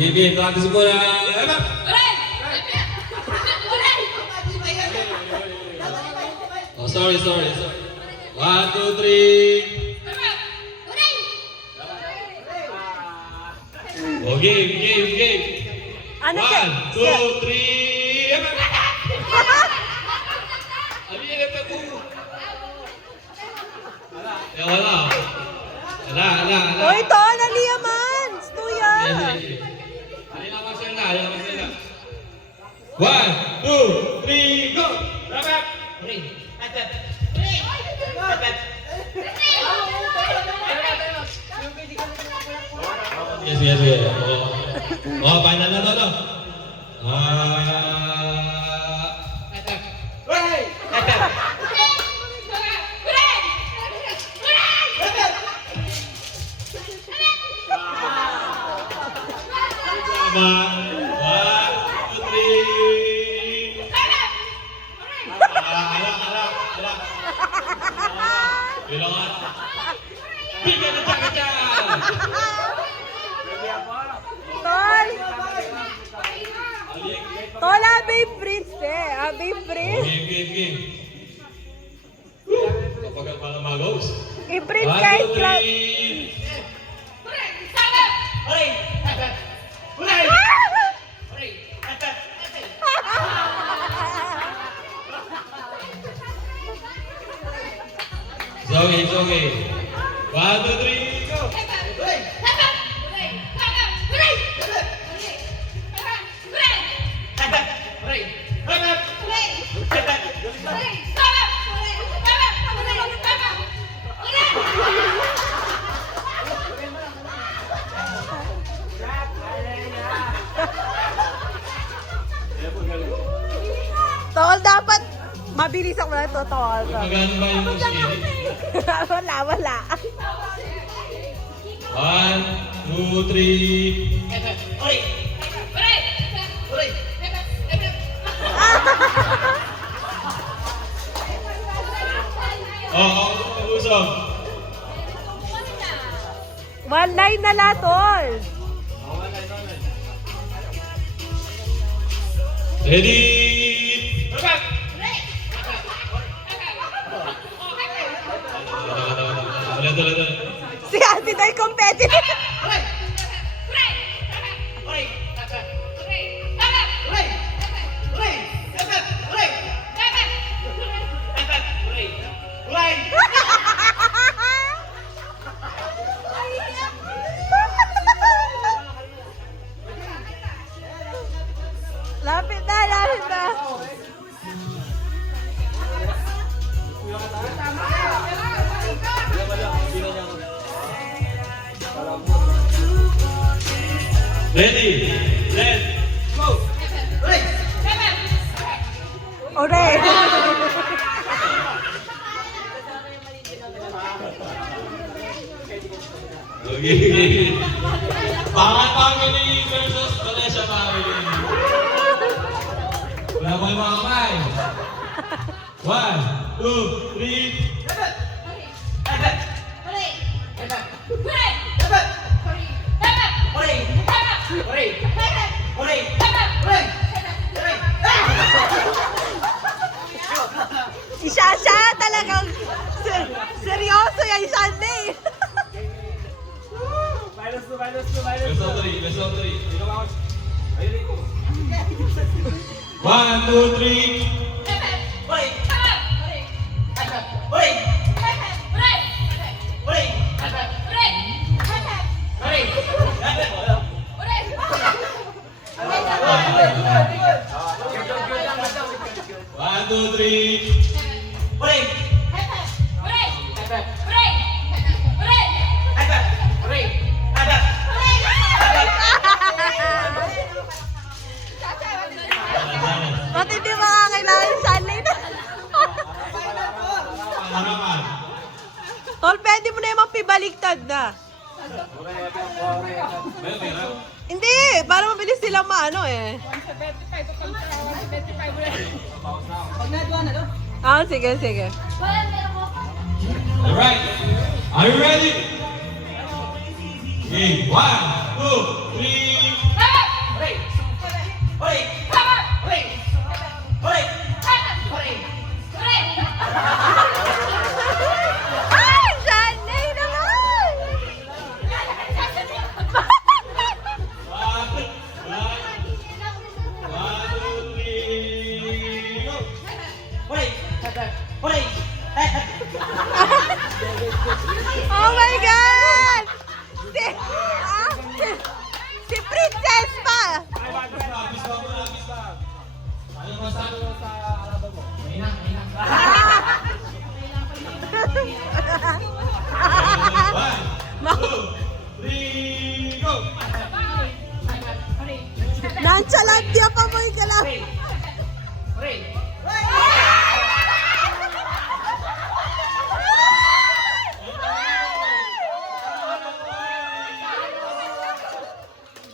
Game. Practice muna. Oh, sorry. 1, 2, 3. Oh, game. Ano 1, 2, 3. Wala. Uy, Tol, naliyaman! Stuya! Halina masela. 1, 2, 3, go! Rapat! Sige. Oh, final na to. Tol, Babe Prince Babe Prince. Game. Kapag pala magos. I-print kahit club. It's okay. 1, 2, 3, go! Tol, dapat mabilis ako na ito, Tol. Magkano ba yung music? Wala. 1, 2, 3. Usap. One line na la, Tol. Ready? Si Ate Day competitive. Lapit na. Ready? Let's go! Ore. Okay. Pangat family versus Valencia family. Wala mo yung mga kamay. 1, 2, 3. Siya talagang seryoso yan, Sunday. Best of 3. 1, 2, 3. One, two, three. Bakit hindi makakailangan yung Sunday na? Tol, pwede mo na yung pibaliktad na. Hindi, para mabilis silang maano eh. 175. Ah, sige. Alright, are you ready? 1, 2, 3. Hoy! Hoy!